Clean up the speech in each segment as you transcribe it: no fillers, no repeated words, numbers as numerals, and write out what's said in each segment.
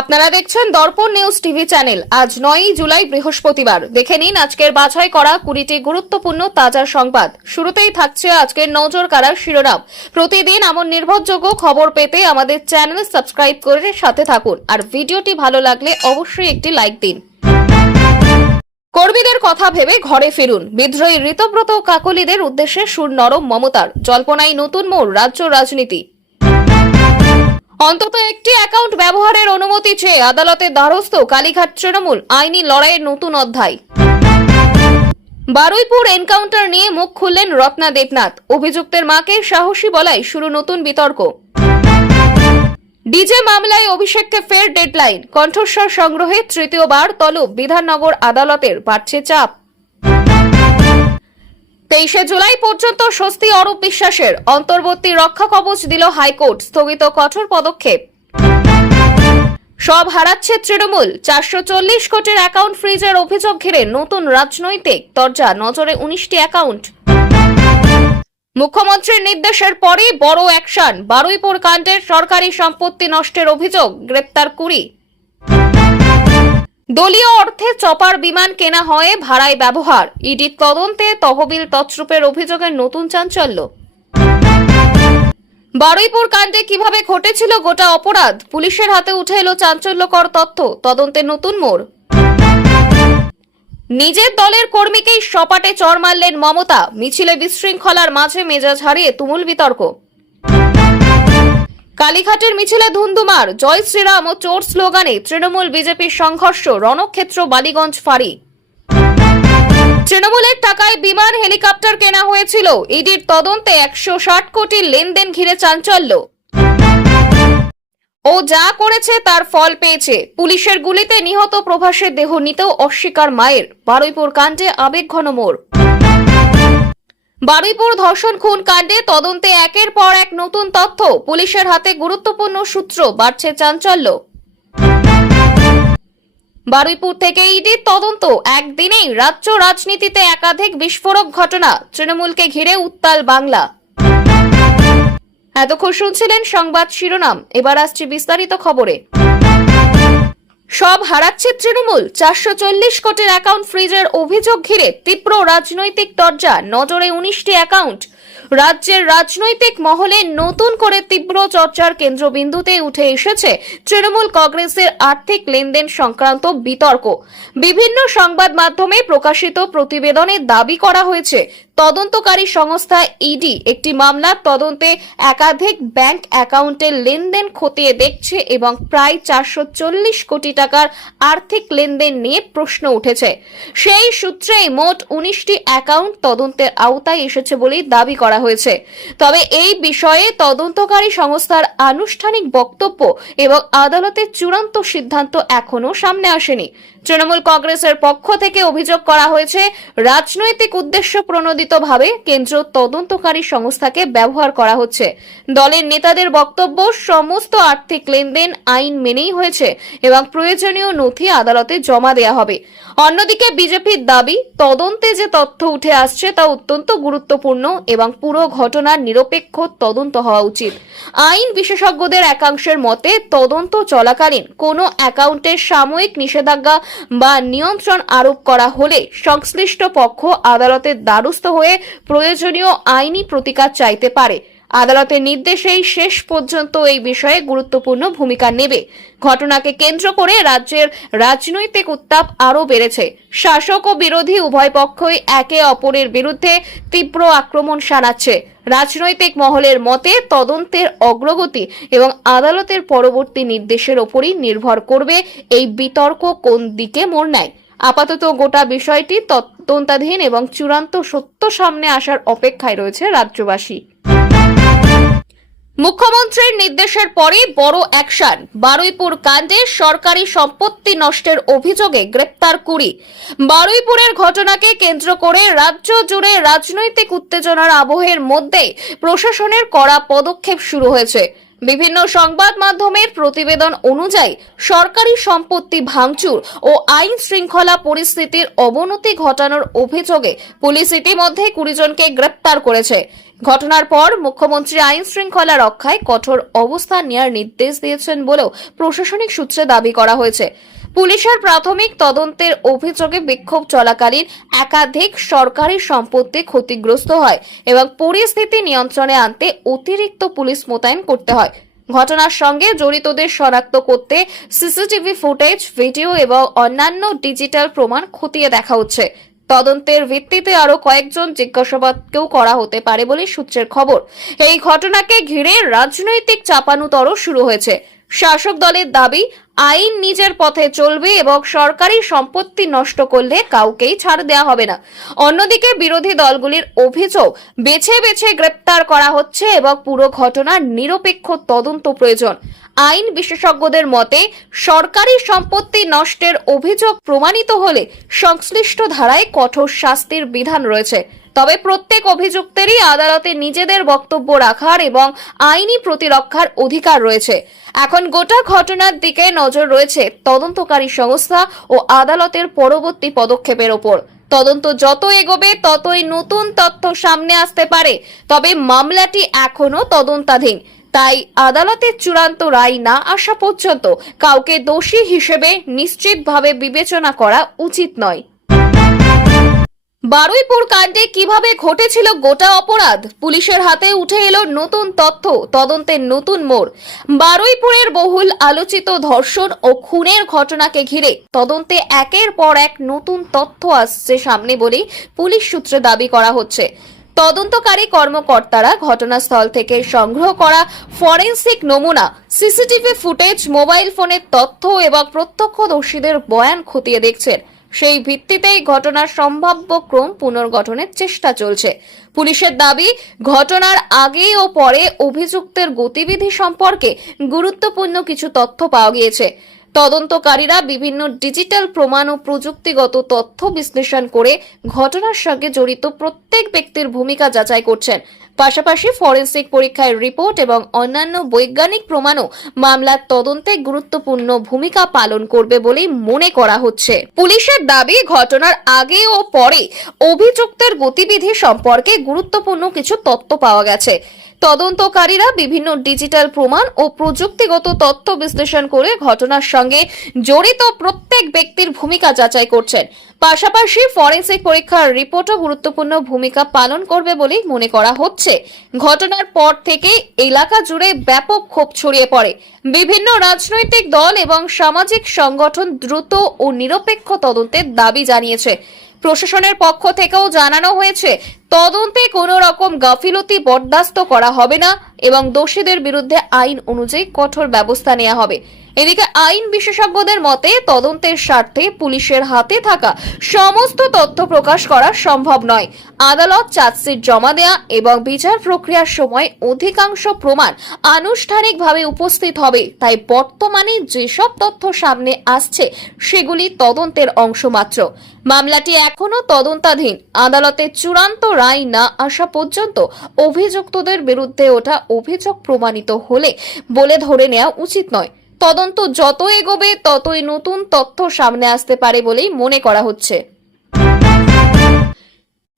আপনারা দেখছেন দর্পণ news TV channel. আজ 9 জুলাই বৃহস্পতিবার। দেখে নিন আজকের বাছাই করা 20টি গুরুত্বপূর্ণ তাজা সংবাদ। শুরুতেই থাকছে আজকের নজর কাড়া শিরোনাম। প্রতিদিন এমন নির্ভরযোগ্য খবর পেতে আমাদের চ্যানেল সাবস্ক্রাইব করে সাথে থাকুন, আর ভিডিওটি ভালো লাগলে অবশ্যই একটি লাইক দিন। কর্মীদের কথা ভেবে ঘরে ফিরুন, বিদ্রোহী ঋতব্রত কাকলিদের উদ্দেশ্যে সুর নরম মমতার। জল্পনায় নতুন মোড় রাজ্য রাজনীতি। অন্তত একটি অ্যাকাউন্ট ব্যবহারের অনুমতি চেয়ে আদালতের দ্বারস্থ কালীঘাট তৃণমূল, আইনি লড়াইয়ের নতুন অধ্যায়। বারুইপুর এনকাউন্টার নিয়ে মুখ খুললেন রত্না দেবনাথ। অভিযুক্তের মাকে সাহসী বলায় শুরু নতুন বিতর্ক। ডিজে মামলায় অভিষেককে ফের ডেডলাইন। কণ্ঠস্বর সংগ্রহে তৃতীয়বার তলব। বিধাননগর আদালতের বাড়ছে চাপ। 23 জুলাই পর্যন্ত স্বস্তি অরূপ বিশ্বাসের। অন্তর্বর্তী রক্ষা কবচ দিল হাইকোর্ট। স্থগিত কঠোর পদক্ষেপ। সব হারাচ্ছে তৃণমূল। 440 কোটির অ্যাকাউন্ট ফ্রিজের অভিযোগ ঘিরে নতুন রাজনৈতিক তরজা। নজরে 19টি অ্যাকাউন্ট। মুখ্যমন্ত্রীর নির্দেশের পরে বড় অ্যাকশন। বারুইপুর কাণ্ডের সরকারি সম্পত্তি নষ্টের অভিযোগ, গ্রেপ্তার 20। দলীয় অর্থে চপার বিমান কেনা হয়, ভাড়ায় ব্যবহার। ইডির তদন্তে তহবিল তছরূপের অভিযোগের নতুন চাঞ্চল্য। বারুইপুর কাণ্ডে কিভাবে ঘটেছিল গোটা অপরাধ, পুলিশের হাতে উঠে এলো চাঞ্চল্যকর তথ্য। তদন্তে নতুন মোড়। নিজের দলের কর্মীকেই সপাটে চড় মারলেন মমতা। মিছিলে বিশৃঙ্খলার মাঝে মেজাজ হারিয়ে তুমুল বিতর্ক। কালীঘাটের মিছিলে ধুন্ধুমার। জয় শ্রীরাম ও চোর স্লোগানে তৃণমূল বিজেপির সংঘর্ষ। রণক্ষেত্র বালিগঞ্জ ফাঁড়ি। তৃণমূলের টাকায় বিমান হেলিকপ্টার কেনা হয়েছিল। ইডির তদন্তে 160 কোটি লেনদেন ঘিরে চাঞ্চল্য। ও যা করেছে তার ফল পেয়েছে। পুলিশের গুলিতে নিহত প্রভাসের দেহ নিতেও অস্বীকার মায়ের। বারুইপুর কাণ্ডে আবেগঘন মোড়। বারুইপুর ধর্ষণ খুন কাণ্ডে তদন্তে একের পর এক নতুন তথ্য। পুলিশের হাতে গুরুত্বপূর্ণ সূত্র, বাড়ছে চাঞ্চল্য। বারুইপুর থেকে ইডির তদন্ত। একদিনেই রাজ্য রাজনীতিতে একাধিক বিস্ফোরক ঘটনা। তৃণমূলকে ঘিরে উত্তাল বাংলা। এতক্ষণ শুনছিলেন সংবাদ শিরোনাম। এবার আসছে বিস্তারিত খবরে। সব হারাচ্ছে তৃণমূল। 440 কোটির অ্যাকাউন্ট ফ্রিজের অভিযোগ ঘিরে তীব্র রাজনৈতিক তরজা। নজরে 19টি অ্যাকাউন্ট। রাজ্যের রাজনৈতিক মহলে নতুন করে তীব্র চর্চার কেন্দ্রবিন্দুতে উঠে এসেছে তৃণমূল কংগ্রেসের আর্থিক লেনদেন সংক্রান্ত বিতর্ক। বিভিন্ন সংবাদ মাধ্যমে প্রকাশিত প্রতিবেদনে দাবি করা হয়েছে তদন্তকারী সংস্থা ইডি একটি মামলার তদন্তে একাধিক ব্যাংক অ্যাকাউন্টের লেনদেন খতিয়ে দেখছে এবং প্রায় 440 কোটি টাকার আর্থিক লেনদেন নিয়ে প্রশ্ন উঠেছে। সেই সূত্রেই মোট 19টি অ্যাকাউন্ট তদন্তের আওতায় এসেছে বলেই দাবি করা হয়েছে। তবে এই বিষয়ে তদন্তকারী সংস্থার আনুষ্ঠানিক বক্তব্য এবং আদালতের চূড়ান্ত সিদ্ধান্ত এখনো সামনে আসেনি। তৃণমূল কংগ্রেসের পক্ষ থেকে অভিযোগ করা হয়েছে রাজনৈতিক উদ্দেশ্য প্রণোদিতভাবে কেন্দ্র তদন্তকারী সংস্থাকে ব্যবহার করা হচ্ছে। দলের নেতাদের বক্তব্য, সমস্ত আর্থিক লেনদেন আইন মেনেই হয়েছে এবং প্রয়োজনীয় নথি আদালতে জমা দেওয়া হবে। অন্যদিকে বিজেপির দাবি, তদন্তে যে তথ্য উঠে আসছে তা অত্যন্ত গুরুত্বপূর্ণ এবং পুরো ঘটনার নিরপেক্ষ তদন্ত হওয়া উচিত। আইন বিশেষজ্ঞদের একাংশের মতে তদন্ত চলাকালীন কোনো অ্যাকাউন্টের সাময়িক নিষেধাজ্ঞা বা নিয়ন্ত্রণ আরোপ করা হলে সংশ্লিষ্ট পক্ষ আদালতের দ্বারস্থ হয়ে প্রয়োজনীয় আইনি প্রতিকার চাইতে পারে। আদালতের নির্দেশেই শেষ পর্যন্ত এই বিষয়ে গুরুত্বপূর্ণ ভূমিকা নেবে। ঘটনাকে কেন্দ্র করে রাজ্যের রাজনৈতিক উত্তাপ আরও বেড়েছে। শাসক ও বিরোধী উভয় পক্ষই একে অপরের বিরুদ্ধে তীব্র আক্রমণ শানাচ্ছে। রাজনৈতিক মহলের মতে তদন্তের অগ্রগতি এবং আদালতের পরবর্তী নির্দেশের ওপরই নির্ভর করবে এই বিতর্ক কোন দিকে মোড় নেয়। আপাতত গোটা বিষয়টি তদন্তাধীন এবং চূড়ান্ত সত্য সামনে আসার অপেক্ষায় রয়েছে রাজ্যবাসী। মুখ্যমন্ত্রীর নির্দেশের পরে বড় অ্যাকশন। বারুইপুর কাণ্ডে সরকারি সম্পত্তি নষ্টের অভিযোগে গ্রেপ্তার 20। বারুইপুরের ঘটনাকে কেন্দ্র করে রাজ্য জুড়ে রাজনৈতিক উত্তেজনার আবহের মধ্যে প্রশাসনের কড়া পদক্ষেপ শুরু হয়েছে। বিভিন্ন সংবাদ মাধ্যমের প্রতিবেদন অনুযায়ী সরকারি সম্পত্তি ভাঙচুর ও আইন শৃঙ্খলা পরিস্থিতির অবনতি ঘটানোর অভিযোগে পুলিশ ইতিমধ্যে 20 জনকে গ্রেপ্তার করেছে। ঘটনার পর মুখ্যমন্ত্রী আইন শৃঙ্খলা রক্ষায় কঠোর অবস্থান নেওয়ার নির্দেশ দিয়েছেন বলেও প্রশাসনিক সূত্রে দাবি করা হয়েছে। পুলিশের প্রাথমিক তদন্তের অভিযোগে বিক্ষোভ চলাকালীন একাধিক সরকারি সম্পত্তি ক্ষতিগ্রস্ত হয় এবং পরিস্থিতি নিয়ন্ত্রণে আনতে অতিরিক্ত পুলিশ মোতায়েন করতে হয়। ঘটনার সঙ্গে জড়িতদের শনাক্ত করতে সিসিটিভি ফুটেজ, ভিডিও এবং অন্যান্য ডিজিটাল প্রমাণ খতিয়ে দেখা হচ্ছে। তদন্তের ভিত্তিতে আরো কয়েকজন জিজ্ঞাসাবাদকেও করা হতে পারে বলে সূত্রের খবর। এই ঘটনাকে ঘিরে রাজনৈতিক চাপানুতরও শুরু হয়েছে। শাসক দলের দাবি, আইন নিজের পথে চলবে এবং সরকারি সম্পত্তি নষ্ট করলে কাউকেই ছাড় দেওয়া হবে না। অন্যদিকে বিরোধী দলগুলির অভিযোগ, বেছে বেছে গ্রেপ্তার করা হচ্ছে এবং পুরো ঘটনার নিরপেক্ষ তদন্ত প্রয়োজন। আইন বিশেষজ্ঞদের মতে, সরকারি সম্পত্তি নষ্টের অভিযোগ প্রমাণিত হলে সংশ্লিষ্ট ধারায় কঠোর শাস্তির বিধান রয়েছে। তবে প্রত্যেক অভিযুক্তেরই আদালতে নিজেদের বক্তব্য রাখার এবং আইনি প্রতিরক্ষার অধিকার রয়েছে। এখন গোটা ঘটনার দিকে নজর রয়েছে তদন্তকারী সংস্থা ও আদালতের পরবর্তী পদক্ষেপের ওপর। তদন্ত যত এগোবে ততই নতুন তথ্য সামনে আসতে পারে। তবে মামলাটি এখনো তদন্তাধীন, তাই আদালতের চূড়ান্ত রায় না আসা পর্যন্ত কাউকে দোষী হিসেবে নিশ্চিতভাবে বিবেচনা করা উচিত নয়। বারুইপুর কাণ্ডে কিভাবে ঘটেছিল গোটা অপরাধ, পুলিশের হাতে উঠে এলো নতুন তথ্য, তদন্তের নতুন মোড়। বারুইপুরের বহুল আলোচিত ধর্ষণ ও খুনের ঘটনাকে ঘিরে তদন্তে একের পর এক নতুন তথ্য আসছে সামনে বলেই পুলিশ সূত্রে দাবি করা হচ্ছে। তদন্তকারী কর্মকর্তারা ঘটনাস্থল থেকে সংগ্রহ করা ফরেনসিক নমুনা, সিসিটিভি ফুটেজ, মোবাইল ফোনের তথ্য এবং প্রত্যক্ষদর্শীদের বয়ান খতিয়ে দেখছেন। সেই ভিত্তিতেই ঘটনার সম্ভাব্য ক্রম পুনর্গঠনের চেষ্টা চলছে। পুলিশের দাবি, ঘটনার আগে ও পরে অভিযুক্তের গতিবিধি সম্পর্কে গুরুত্বপূর্ণ কিছু তথ্য পাওয়া গিয়েছে। তদন্তকারীরা বিভিন্ন ডিজিটাল প্রমাণ ও প্রযুক্তিগত তথ্য বিশ্লেষণ করে ঘটনার সঙ্গে জড়িত প্রত্যেক ব্যক্তির ভূমিকা যাচাই করছেন। পাশাপাশি ফরেনসিক পরীক্ষার রিপোর্ট এবং অন্যান্য বৈজ্ঞানিক প্রমাণও মামলার তদন্তে গুরুত্বপূর্ণ ভূমিকা পালন করবে বলেই মনে করা হচ্ছে। পুলিশের দাবি, ঘটনার আগে ও পরে অভিযুক্তের গতিবিধি সম্পর্কে গুরুত্বপূর্ণ কিছু তথ্য পাওয়া গেছে। তদন্তকারীরা বিভিন্ন ডিজিটাল প্রমাণ ও প্রযুক্তিগত তথ্য বিশ্লেষণ করে ঘটনার সঙ্গে জড়িত প্রত্যেক ব্যক্তির ভূমিকা যাচাই করছেন। পাশাপাশি ফরেনসিক পরীক্ষার রিপোর্টও গুরুত্বপূর্ণ ভূমিকা পালন করবে বলেই মনে করা হচ্ছে। ঘটনার পর থেকে এলাকা জুড়ে ব্যাপক ক্ষোভ ছড়িয়ে পড়ে। বিভিন্ন রাজনৈতিক দল এবং সামাজিক সংগঠন দ্রুত ও নিরপেক্ষ তদন্তের দাবি জানিয়েছে। প্রশাসনের পক্ষ থেকেও জানানো হয়েছে, তদন্তে কোনো রকম গাফিলতি বরদাস্ত করা হবে না এবং দোষীদের বিরুদ্ধে আইন অনুযায়ী কঠোর ব্যবস্থা নেওয়া হবে। এদিকে আইন বিশেষজ্ঞদের মতে, তদন্তের স্বার্থে পুলিশের হাতে থাকা সমস্ত তথ্য প্রকাশ করা সম্ভব নয়। আদালত চার্জশিট জমা দেয়া এবং বিচার প্রক্রিয়ার সময় অধিকাংশ প্রমাণ আনুষ্ঠানিকভাবে উপস্থিত হবে। তাই বর্তমানে যেসব তথ্য সামনে আসছে সেগুলি তদন্তের অংশ মাত্র। মামলাটি এখনো তদন্তাধীন। আদালতের চূড়ান্ত রায় না আসা পর্যন্ত অভিযুক্তদের বিরুদ্ধে ওঠা অভিযোগ প্রমাণিত হলে বলে ধরে নেওয়া উচিত নয়। তদন্ত যত এগোবে ততই নতুন তথ্য সামনে আসতে পারে বলেই মনে করা হচ্ছে।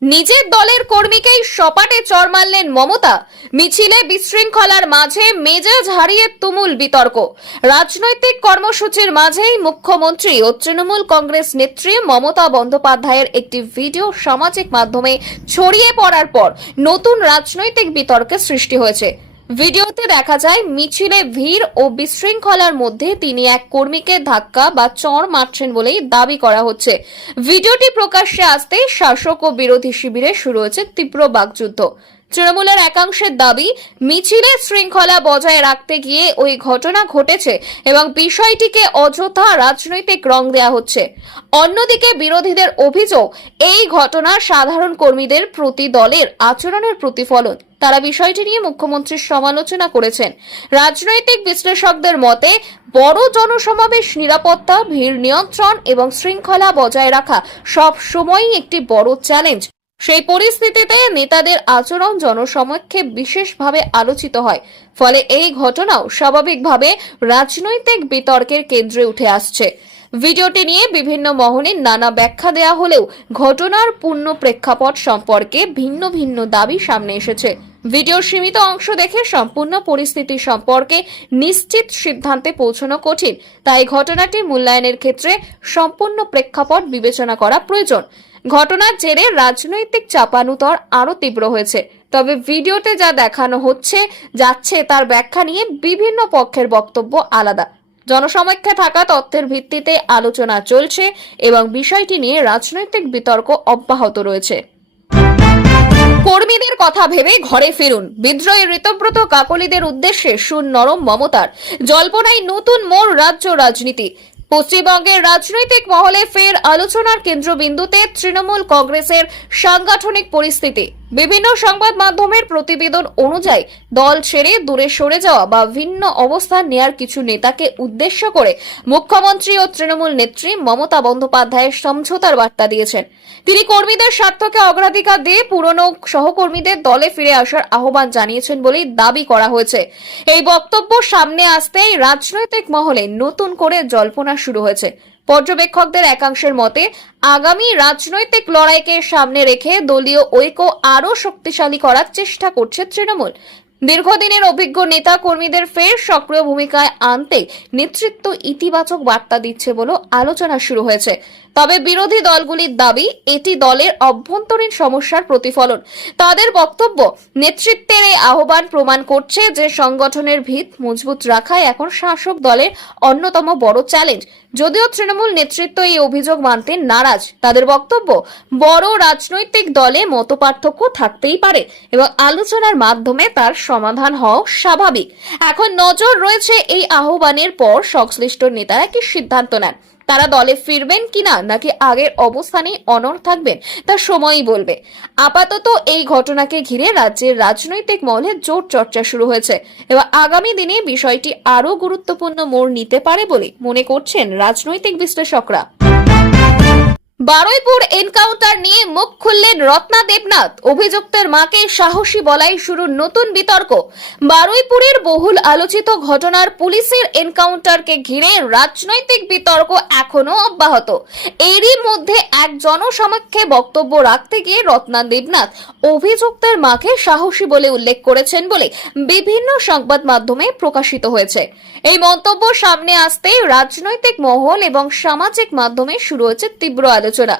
নিজের দলের কর্মীকেই সপাটে চড় মারলেন মমতা। মিছিলে বিশৃঙ্খলার মাঝে মেজাজ হারিয়ে তুমুল বিতর্ক। রাজনৈতিক কর্মসূচির মাঝেই মুখ্যমন্ত্রী ও তৃণমূল কংগ্রেস নেত্রী মমতা বন্দ্যোপাধ্যায়ের একটি ভিডিও সামাজিক মাধ্যমে ছড়িয়ে পড়ার পর নতুন রাজনৈতিক বিতর্কের সৃষ্টি হয়েছে। ভিডিওতে দেখা যায়, মিছিলে ভিড় ও বিশৃঙ্খলার মধ্যে তিনি এক কর্মীকে ধাক্কা বা চড় মারছেন বলেই দাবি করা হচ্ছে। ভিডিওটি প্রকাশ্যে আসতেই শাসক ও বিরোধী শিবিরে শুরু হয়েছে তীব্র বাকযুদ্ধ। তৃণমূলের একাংশের দাবি, মিছিলে শৃঙ্খলা বজায় রাখতে গিয়ে ওই ঘটনা ঘটেছে এবং বিষয়টিকে অযথা রাজনৈতিক রং দেওয়া হচ্ছে। অন্যদিকে বিরোধীদের অভিযোগ, এই ঘটনা সাধারণ কর্মীদের প্রতি দলের আচরণের প্রতিফলন। তারা বিষয়টি নিয়ে মুখ্যমন্ত্রীর সমালোচনা করেছেন। রাজনৈতিক বিশ্লেষকদের মতে, বড় জনসমাবেশ নিরাপত্তা, ভিড় নিয়ন্ত্রণ এবং শৃঙ্খলা বজায় রাখা সব সময়ই একটি বড় চ্যালেঞ্জ। সেই পরিস্থিতিতে নেতাদের আচরণ জনসমক্ষে বিশেষভাবে আলোচিত হয়। ফলে এই ঘটনাও স্বাভাবিকভাবে রাজনৈতিক বিতর্কের কেন্দ্রে উঠে আসছে। ভিডিওটি নিয়ে বিভিন্ন মহলে নানা ব্যাখ্যা দেয়া হলেও ঘটনার পূর্ণ প্রেক্ষাপট সম্পর্কে ভিন্ন ভিন্ন দাবি সামনে এসেছে। ভিডিওর সীমিত অংশ দেখে সম্পূর্ণ পরিস্থিতি সম্পর্কে নিশ্চিত সিদ্ধান্তে পৌঁছানো কঠিন, তাই ঘটনাটি মূল্যায়নের ক্ষেত্রে সম্পূর্ণ প্রেক্ষাপট বিবেচনা করা প্রয়োজন। ঘটনার জেরে রাজনৈতিক চাপানুতর আরো তীব্র হয়েছে। তবে ভিডিওতে যা দেখানো যাচ্ছে তার ব্যাখ্যা নিয়ে বিভিন্ন পক্ষের বক্তব্য আলাদা। জনসমক্ষে থাকা তথ্যের ভিত্তিতে আলোচনা চলছে এবং বিষয়টি নিয়ে রাজনৈতিক বিতর্ক অব্যাহত রয়েছে। কর্মীদের কথা ভেবে ঘরে ফিরুন, বিদ্রোহী ঋতব্রত কাকলিদের উদ্দেশ্যে সুর নরম মমতার। জল্পনায় নতুন মোড় রাজ্য রাজনীতি। পশ্চিমবঙ্গের রাজনৈতিক মহলে ফের আলোচনার কেন্দ্রবিন্দুতে তৃণমূল কংগ্রেসের সাংগঠনিক পরিস্থিতি। বিভিন্ন সংবাদ মাধ্যমের প্রতিবেদন অনুযায়ী দল ছেড়ে দূরে সরে যাওয়া বা ভিন্ন অবস্থান নেয়ার কিছু নেতাকে উদ্দেশ্য করে মুখ্যমন্ত্রী ও তৃণমূল নেত্রী মমতা বন্দ্যোপাধ্যায়ের সমঝোতার বার্তা দিয়েছেন। তিনি কর্মীদের স্বার্থকে অগ্রাধিকার দিয়ে পুরনো সহকর্মীদের দলে ফিরে আসার আহ্বান জানিয়েছেন বলেই দাবি করা হয়েছে। এই বক্তব্য সামনে আসতেই রাজনৈতিক মহলে নতুন করে জল্পনা শুরু হয়েছে। পর্যবেক্ষকদের একাংশের মতে আগামী রাজনৈতিক লড়াইকে সামনে রেখে দলীয় ঐক্য আরো শক্তিশালী করার চেষ্টা করছে তৃণমূল। দীর্ঘদিনের অভিজ্ঞ নেতা কর্মীদের ফের সক্রিয় ভূমিকায় আনতে নেতৃত্ব ইতিবাচক বার্তা দিচ্ছে বলে আলোচনা শুরু হয়েছে। তবে বিরোধী দলগুলির দাবি এটি দলের অভ্যন্তরীণ সমস্যার প্রতিফলন। তাদের বক্তব্য, নেতৃত্বের এই আহ্বান প্রমাণ করছে যে সংগঠনের ভিত মজবুত রাখাই এখন শাসক দলের অন্যতম বড় চ্যালেঞ্জ। যদিও তৃণমূল নেতৃত্ব এই অভিযোগ মানতে নারাজ, তাদের বক্তব্য, বড় রাজনৈতিক দলে মতপার্থক্য থাকতেই পারে এবং আলোচনার মাধ্যমে তার সমাধান হওয়া স্বাভাবিক। এখন নজর রয়েছে এই আহ্বানের পর সংশ্লিষ্ট নেতারা কি সিদ্ধান্ত নেন। তারা দলে ফিরবেন কিনা নাকি আগের অবস্থানেই অনড় থাকবেন তা সময়ই বলবে। আপাতত এই ঘটনাকে ঘিরে রাজ্যের রাজনৈতিক মহলে জোর চর্চা শুরু হয়েছে এবং আগামী দিনে বিষয়টি আরো গুরুত্বপূর্ণ মোড় নিতে পারে বলে মনে করছেন রাজনৈতিক বিশ্লেষকরা। বারুইপুর এনকাউন্টার নিয়ে মুখ খুললেন রত্না দেবনাথ। অভিযুক্তের মাকে সাহসী বলাই শুরুর নতুন বিতর্ক। বারুইপুরের বহুল আলোচিত ঘটনার পুলিশের এনকাউন্টারকে ঘিরে রাজনৈতিক বিতর্ক এখনো অব্যাহত। এরই মধ্যে এক জনসমক্ষে বক্তব্য রাখতে গিয়ে রত্না দেবনাথ অভিযুক্তের মাকে সাহসী বলে উল্লেখ করেছেন বলে বিভিন্ন সংবাদ মাধ্যমে প্রকাশিত হয়েছে। এই মন্তব্য সামনে আসতেই রাজনৈতিক মহল এবং সামাজিক মাধ্যমে শুরু হয়েছে তীব্র আলোচনা।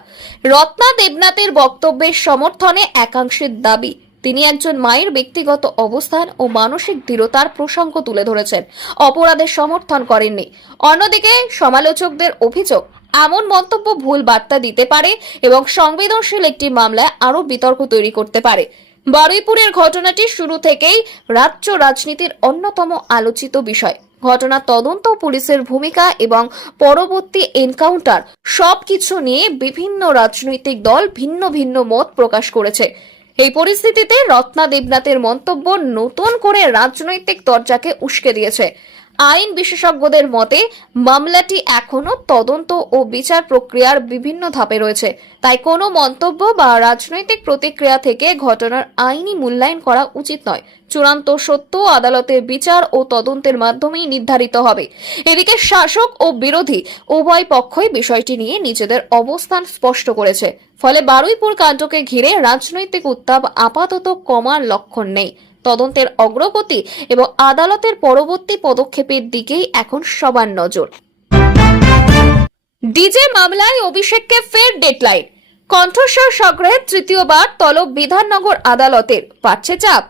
রত্না দেবনাথের বক্তব্যের সমর্থনে একাংশের দাবি, তিনি একজন মায়ের ব্যক্তিগত অবস্থান ও মানসিক দৃঢ়তার প্রসঙ্গ তুলে ধরেছেন, অপরাধের সমর্থন করেননি। অন্যদিকে সমালোচকদের অভিযোগ, এমন মন্তব্য ভুল বার্তা দিতে পারে এবং সংবেদনশীল একটি মামলায় আরো বিতর্ক তৈরি করতে পারে। বারুইপুরের ঘটনাটি শুরু থেকেই রাজ্য রাজনীতির অন্যতম আলোচিত বিষয়। ঘটনা তদন্ত, পুলিশের ভূমিকা এবং পরবর্তী এনকাউন্টার সবকিছু নিয়ে বিভিন্ন রাজনৈতিক দল ভিন্ন ভিন্ন মত প্রকাশ করেছে। এই পরিস্থিতিতে রত্না দেবনাথের মন্তব্য নতুন করে রাজনৈতিক চর্চাকে উস্কে দিয়েছে। আইন বিশেষজ্ঞদের মতে মামলাটি এখনো তদন্ত ও বিচার প্রক্রিয়ার বিভিন্ন ধাপে রয়েছে, তাই কোনো মন্তব্য বা রাজনৈতিক প্রতিক্রিয়া থেকে ঘটনার আইনি মূল্যায়ন করা উচিত নয়। চূড়ান্ত সত্য আদালতের বিচার ও তদন্তের মাধ্যমেই নির্ধারিত হবে। এদিকে শাসক ও বিরোধী উভয় পক্ষই বিষয়টি নিয়ে নিজেদের অবস্থান স্পষ্ট করেছে। ফলে বারুইপুর কাণ্ডকে ঘিরে রাজনৈতিক উত্তাপ আপাতত কমার লক্ষণ নেই। তদন্তের অগ্রগতি এবং আদালতের পরবর্তী পদক্ষেপের দিকেই এখন সবার নজর। ডিজে মামলায় অভিষেককে ফের ডেডলাইন। কণ্ঠস্বর সংগ্রহের তৃতীয়বার তলব বিধাননগর আদালতের, পাচ্ছে চাপ।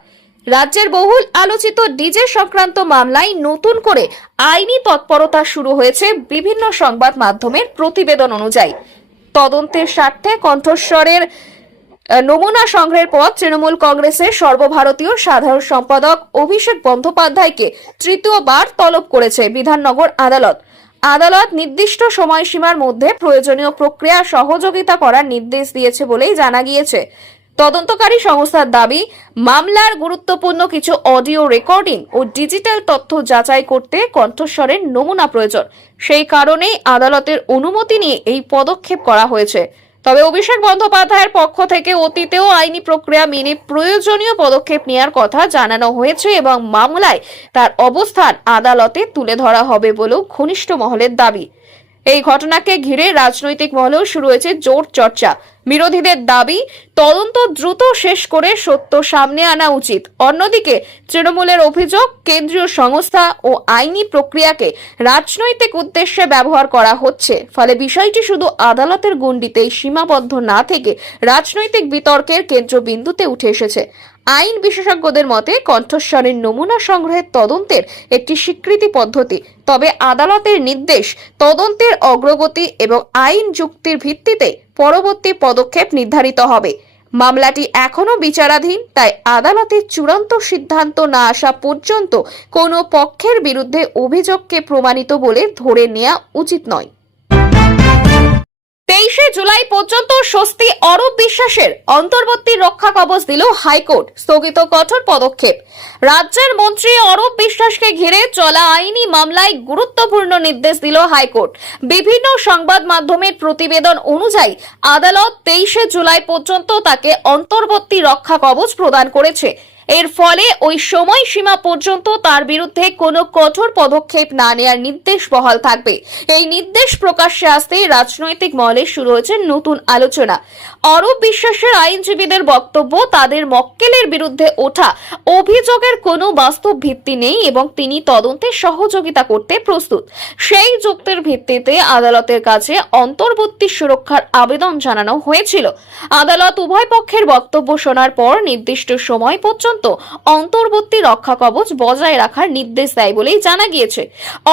রাজ্যের বহুল আলোচিত ডিজে সংক্রান্ত মামলায় নতুন করে আইনি তৎপরতা শুরু হয়েছে বিভিন্ন সংবাদ মাধ্যমের প্রতিবেদন অনুযায়ী। তদন্তের স্বার্থে কণ্ঠস্বরের নমুনা সংগ্রহের পর তৃণমূল কংগ্রেসের সর্বভারতীয় সাধারণ সম্পাদক অভিষেক বন্দ্যোপাধ্যায়কে তৃতীয়বার তলব করেছে বিধাননগর আদালত। আদালত নির্দিষ্ট সময়সীমার মধ্যে প্রয়োজনীয় প্রক্রিয়া সহযোগিতা করার নির্দেশ দিয়েছে বলেই জানা গিয়েছে। তদন্তকারী সংস্থার দাবি, মামলার গুরুত্বপূর্ণ কিছু অডিও রেকর্ডিং ও ডিজিটাল তথ্য যাচাই করতে কণ্ঠস্বরের নমুনা প্রয়োজন। সেই কারণেই আদালতের অনুমতি নিয়ে এই পদক্ষেপ করা হয়েছে। তবে অভিষেক বন্দ্যোপাধ্যায়ের পক্ষ থেকে অতীতেও আইনি প্রক্রিয়া মেনে প্রয়োজনীয় পদক্ষেপ নেওয়ার কথা জানানো হয়েছে এবং মামলায় তার অবস্থান আদালতে তুলে ধরা হবে বলেও ঘনিষ্ঠ মহলের দাবি। এই ঘটনাকে ঘিরে রাজনৈতিক মহলেও শুরু হয়েছে জোর চর্চা। বিরোধীদের দাবি, তদন্ত দ্রুত শেষ করে সত্য সামনে আনা উচিত। অন্যদিকে তৃণমূলের অভিযোগ, কেন্দ্রীয় সংস্থা ও আইনি প্রক্রিয়াকে রাজনৈতিক উদ্দেশ্যে ব্যবহার করা হচ্ছে। ফলে বিষয়টি শুধু আদালতের গণ্ডিতেই সীমাবদ্ধ না থেকে রাজনৈতিক বিতর্কের কেন্দ্রবিন্দুতে উঠে এসেছে। আইন বিশেষজ্ঞদের মতে, কণ্ঠস্বরের নমুনা সংগ্রহের তদন্তের একটি স্বীকৃতি পদ্ধতি। তবে আদালতের নির্দেশ, তদন্তের অগ্রগতি এবং আইন যুক্তির ভিত্তিতে পরবর্তী পদক্ষেপ নির্ধারিত হবে। মামলাটি এখনো বিচারাধীন, তাই আদালতের চূড়ান্ত সিদ্ধান্ত না আসা পর্যন্ত কোনো পক্ষের বিরুদ্ধে অভিযোগকে প্রমাণিত বলে ধরে নেওয়া উচিত নয়। 23শে জুলাই পর্যন্ত স্বস্তি অরূপ বিশ্বাসের। অন্তর্বর্তী রক্ষা কবচ দিল হাইকোর্ট, স্থগিত কঠোর পদক্ষেপ। রাজ্যের মন্ত্রী অরূপ বিশ্বাসকে ঘিরে চলা আইনি মামলায় গুরুত্বপূর্ণ নির্দেশ দিল হাইকোর্ট। বিভিন্ন সংবাদ মাধ্যমের প্রতিবেদন অনুযায়ী আদালত 23শে জুলাই পর্যন্ত তাকে অন্তর্বর্তী রক্ষা কবচ প্রদান করেছে। এর ফলে ওই সময়সীমা পর্যন্ত তার বিরুদ্ধে কোনো কঠোর পদক্ষেপ না নেওয়ার নির্দেশ বহাল থাকবে। এই নির্দেশ প্রকাশ্যে আসতেই রাজনৈতিক মহলে শুরু হয়েছে নতুন আলোচনা। অরূপ বিশ্বাসের আইনজীবীদের বক্তব্য, তাদের মক্কেলের বিরুদ্ধে ওঠা অভিযোগের কোনো বাস্তব ভিত্তি নেই এবং তিনি তদন্তে সহযোগিতা করতে প্রস্তুত। সেই যুক্তির ভিত্তিতে আদালতের কাছে অন্তর্বর্তী সুরক্ষার আবেদন জানানো হয়েছিল। আদালত উভয় পক্ষের বক্তব্য শোনার পর নির্দিষ্ট সময় পর্যন্ত অন্তর্বর্তী রক্ষা কবচ বজায় রাখার নির্দেশ দেয় বলেই জানা গিয়েছে।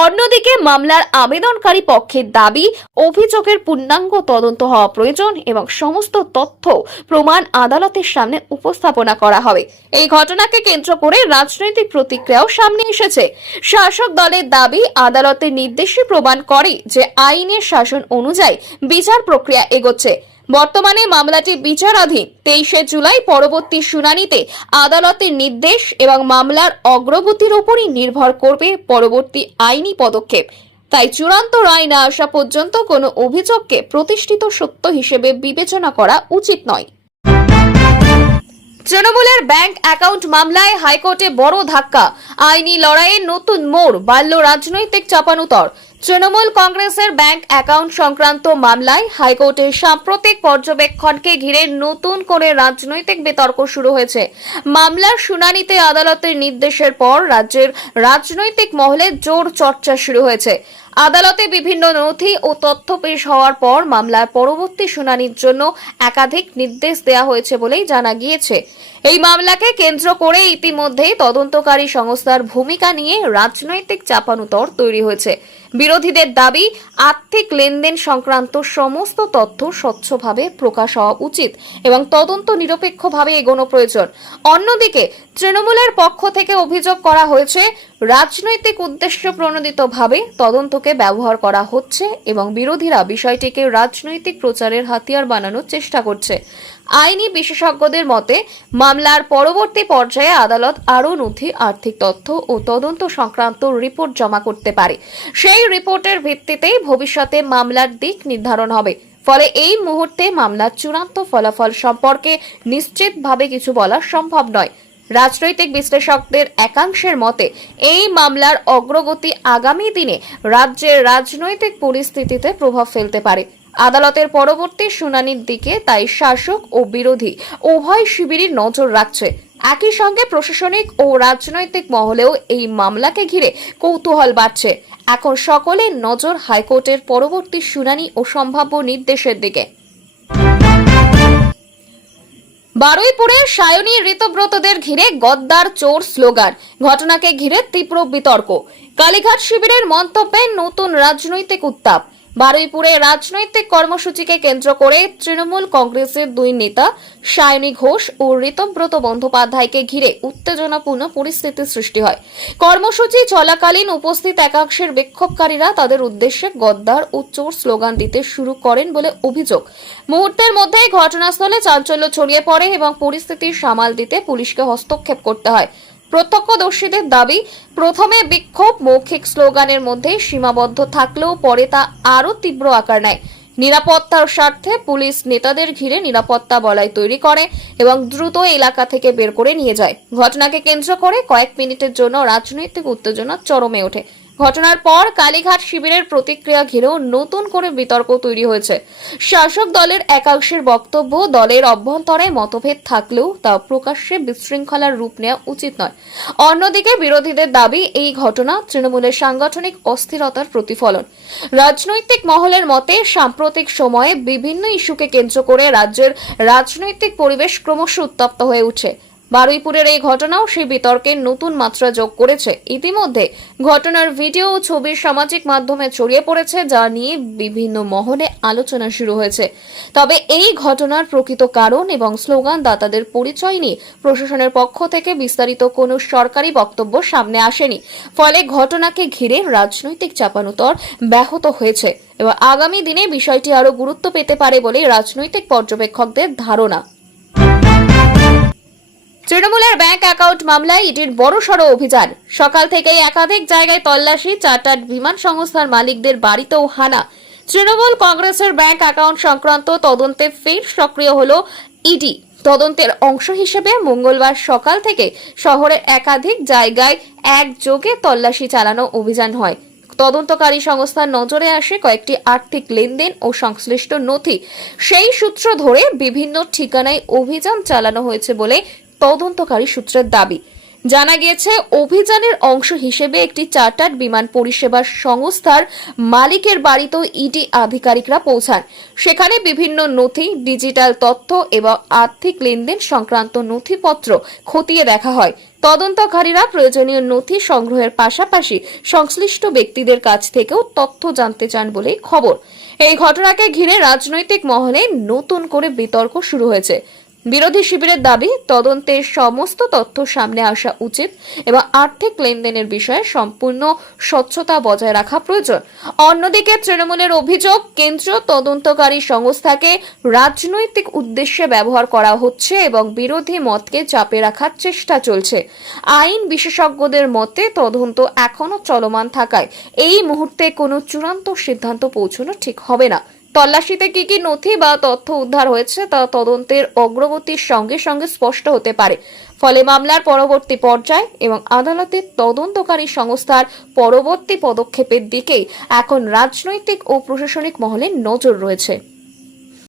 অন্যদিকে মামলার আবেদনকারী পক্ষের দাবি, অভিযোগের পূর্ণাঙ্গ তদন্ত হওয়া প্রয়োজন এবং সমস্ত তথ্য প্রমাণ আদালতের সামনে উপস্থাপনা করা হবে। এই ঘটনাকে কেন্দ্র করে রাজনৈতিক প্রতিক্রিয়াও সামনে এসেছে। শাসক দলের দাবি, আদালতের নির্দেশই প্রমাণ করে যে আইনের শাসন অনুযায়ী বিচার প্রক্রিয়া এগোচ্ছে। বর্তমানে মামলাটি বিচারাধীন। 23শে জুলাই পরবর্তী শুনানিতে আদালতের নির্দেশ এবং মামলার অগ্রগতির উপরই নির্ভর করবে পরবর্তী আইনি পদক্ষেপ। তাই চূড়ান্ত রায় না আসা পর্যন্ত কোনো অভিযোগকে প্রতিষ্ঠিত সত্য হিসেবে বিবেচনা করা উচিত নয়। তৃণমূলের ব্যাংক অ্যাকাউন্ট মামলায় হাইকোর্টে বড় ধাক্কা, আইনি লড়াইয়ের নতুন মোড়, বাড়ল রাজনৈতিক চাপানুতর। তৃণমূল কংগ্রেসের ব্যাংক অ্যাকাউন্ট সংক্রান্ত মামলায় হাইকোর্টের সাম্প্রতিক পর্যবেক্ষণকে ঘিরে নতুন করে রাজনৈতিক বিতর্ক শুরু হয়েছে। মামলার শুনানিতে আদালতের নির্দেশের পর রাজ্যের রাজনৈতিক মহলে জোর চর্চা শুরু হয়েছে। আদালতে বিভিন্ন নথি ও তথ্য পেশ হওয়ার পর মামলার পরবর্তী শুনানির জন্য একাধিক নির্দেশ দেওয়া হয়েছে বলেই জানা গিয়েছে। এই মামলাকে কেন্দ্র করে ইতিমধ্যেই তদন্তকারী সংস্থার ভূমিকা নিয়ে রাজনৈতিক চাপানুতর তৈরি হয়েছে। বিরোধীদের দাবি, আর্থিক লেনদেন সংক্রান্ত সমস্ত তথ্য স্বচ্ছভাবে প্রকাশ হওয়া উচিত এবং তদন্ত নিরপেক্ষভাবে এগোনো প্রয়োজন। অন্যদিকে তৃণমূলের পক্ষ থেকে অভিযোগ করা হয়েছে, রাজনৈতিক উদ্দেশ্য প্রণোদিতভাবে তদন্তকে ব্যবহার করা হচ্ছে এবং বিরোধীরা বিষয়টিকে রাজনৈতিক প্রচারের হাতিয়ার বানানোর চেষ্টা করছে। আইনি বিশেষজ্ঞদের মতে, মামলার পরবর্তী পর্যায়ে আদালত আরও নথি, আর্থিক তথ্য ও তদন্ত সংক্রান্ত রিপোর্ট জমা করতে পারে। সেই রিপোর্টের ভিত্তিতেই ভবিষ্যতে মামলার দিক নির্ধারণ হবে। ফলে এই মুহূর্তে মামলার চূড়ান্ত ফলাফল সম্পর্কে নিশ্চিতভাবে কিছু বলা সম্ভব নয়। রাজনৈতিক বিশ্লেষকদের একাংশের মতে, এই মামলার অগ্রগতি আগামী দিনে রাজ্যের রাজনৈতিক পরিস্থিতিতে প্রভাব ফেলতে পারে। আদালতের পরবর্তী শুনানির দিকে তাই শাসক ও বিরোধী উভয় শিবিরই নজর রাখছে। একই সঙ্গে প্রশাসনিক ও রাজনৈতিক মহলেও এই মামলাকে ঘিরে কৌতূহল বাড়ছে। এখন সকলের নজর হাইকোর্টের পরবর্তী শুনানি ও সম্ভাব্য নির্দেশের দিকে। বারুইপুরে সায়নী ঋতব্রতদের ঘিরে গদ্দার চোর স্লোগান, ঘটনাকে ঘিরে তীব্র বিতর্ক। কালীঘাট শিবিরের মন্তব্যে নতুন রাজনৈতিক উত্তাপ। বারুইপুরে রাজনৈতিক কর্মসূচিকে কেন্দ্র করে তৃণমূল কংগ্রেসের দুই নেতা সায়নী ঘোষ ও ঋতব্রত বন্দ্যোপাধ্যায়কে ঘিরে উত্তেজনাপূর্ণ পরিস্থিতি সৃষ্টি হয়। কর্মসূচি চলাকালীন উপস্থিত একাংশের বিক্ষোভকারীরা তাদের উদ্দেশ্যে গদ্দার ও চোর স্লোগান দিতে শুরু করেন বলে অভিযোগ। মুহূর্তের মধ্যেই ঘটনাস্থলে চাঞ্চল্য ছড়িয়ে পড়ে এবং পরিস্থিতি সামাল দিতে পুলিশকে হস্তক্ষেপ করতে হয়। প্রত্যক্ষদর্শীদের দাবি, প্রথমে বিক্ষোভ মৌখিক স্লোগানের মধ্যে সীমাবদ্ধ থাকলেও পরে তা আরও তীব্র আকার নেয়। নিরাপত্তার স্বার্থে পুলিশ নেতাদের ঘিরে নিরাপত্তা বলয় তৈরি করে এবং দ্রুত এলাকা থেকে বের করে নিয়ে যায়। ঘটনাকে কেন্দ্র করে কয়েক মিনিটের জন্য রাজনৈতিক উত্তেজনা চরমে ওঠে। ঘটনার পর কালীঘাট শিবিরের প্রতিক্রিয়া ঘিরেও নতুন করে বিতর্ক তৈরি হয়েছে। শাসক দলের একাংশের বক্তব্য, দলের অভ্যন্তরে মতভেদ থাকলেও তা প্রকাশ্যে বিশৃঙ্খলার রূপ নেওয়া উচিত নয়। অন্যদিকে বিরোধীদের দাবি, এই ঘটনা তৃণমূলের সাংগঠনিক অস্থিরতার প্রতিফলন। রাজনৈতিক মহলের মতে সাম্প্রতিক সময়ে বিভিন্ন ইস্যুকে কেন্দ্র করে রাজ্যের রাজনৈতিক পরিবেশ ক্রমশ উত্তপ্ত হয়ে উঠছে। বারুইপুরের এই ঘটনাও সেই বিতর্কের নতুন মাত্রা যোগ করেছে। ইতিমধ্যে ঘটনার ভিডিও ও ছবি সামাজিক মাধ্যমে ছড়িয়ে পড়েছে, যা নিয়ে বিভিন্ন মহলে আলোচনা শুরু হয়েছে। তবে এই ঘটনার প্রকৃত কারণ এবং স্লোগানদাতাদের পরিচয় নিয়ে প্রশাসনের পক্ষ থেকে বিস্তারিত কোনো সরকারি বক্তব্য সামনে আসেনি। ফলে ঘটনাকে ঘিরে রাজনৈতিক চাপানোতর ব্যাহত হয়েছে এবং আগামী দিনে বিষয়টি আরও গুরুত্ব পেতে পারে বলে রাজনৈতিক পর্যবেক্ষকদের ধারণা। তৃণমূলের ব্যাংক অ্যাকাউন্ট মামলায় ইডির বড়সড় অভিযান। সকাল থেকেই একাধিক জায়গায় তল্লাশি, চার্টার্ড বিমান সংস্থার মালিকদের বাড়িতেও হানা। তৃণমূল কংগ্রেসের ব্যাংক অ্যাকাউন্ট সংক্রান্ত তদন্তে ফের সক্রিয় হলো ইডি। তদন্তের অংশ হিসেবে মঙ্গলবার সকাল থেকে শহরের একাধিক জায়গায় একযোগে তল্লাশি চালানো অভিযান হয়। তদন্তকারী সংস্থার নজরে আসে কয়েকটি আর্থিক লেনদেন ও সংশ্লিষ্ট নথি। সেই সূত্র ধরে বিভিন্ন ঠিকানায় অভিযান চালানো হয়েছে বলে তদন্তকারী সূত্রের দাবি। জানা গিয়েছে, অভিযানের অংশ হিসেবে একটি চার্টার্ড বিমান পরিষেবা সংস্থার মালিকের বাড়িতেও ইডি আধিকারিকরা পৌঁছান। সেখানে বিভিন্ন নথি, ডিজিটাল তথ্য এবং আর্থিক লেনদেন সংক্রান্ত নথিপত্র খতিয়ে দেখা হয়। তদন্তকারীরা প্রয়োজনীয় নথি সংগ্রহের পাশাপাশি সংশ্লিষ্ট ব্যক্তিদের কাছ থেকেও তথ্য জানতে চান বলে খবর। এই ঘটনাকে ঘিরে রাজনৈতিক মহলে নতুন করে বিতর্ক শুরু হয়েছে। বিরোধী শিবিরের দাবি, তদন্তের সমস্ত তথ্য সামনে আসা উচিত এবং আর্থিক লেনদেনের বিষয়ে সম্পূর্ণ স্বচ্ছতা বজায় রাখা প্রয়োজন। অন্যদিকে তৃণমূলের অভিযোগ, কেন্দ্রীয় তদন্তকারী সংস্থাকে রাজনৈতিক উদ্দেশ্যে ব্যবহার করা হচ্ছে এবং বিরোধী মতকে চাপে রাখার চেষ্টা চলছে। আইন বিশেষজ্ঞদের মতে তদন্ত এখনো চলমান থাকায় এই মুহূর্তে কোনো চূড়ান্ত সিদ্ধান্ত পৌঁছানো ঠিক হবে না। তল্লাশিতে কি কি নথি বা তথ্য উদ্ধার হয়েছে তা তদন্তের অগ্রগতির সঙ্গে সঙ্গে স্পষ্ট হতে পারে। ফলে মামলার পরবর্তী পর্যায় এবং আদালতের তদন্তকারী সংস্থার পরবর্তী পদক্ষেপের দিকেই এখন রাজনৈতিক ও প্রশাসনিক মহলে নজর রয়েছে।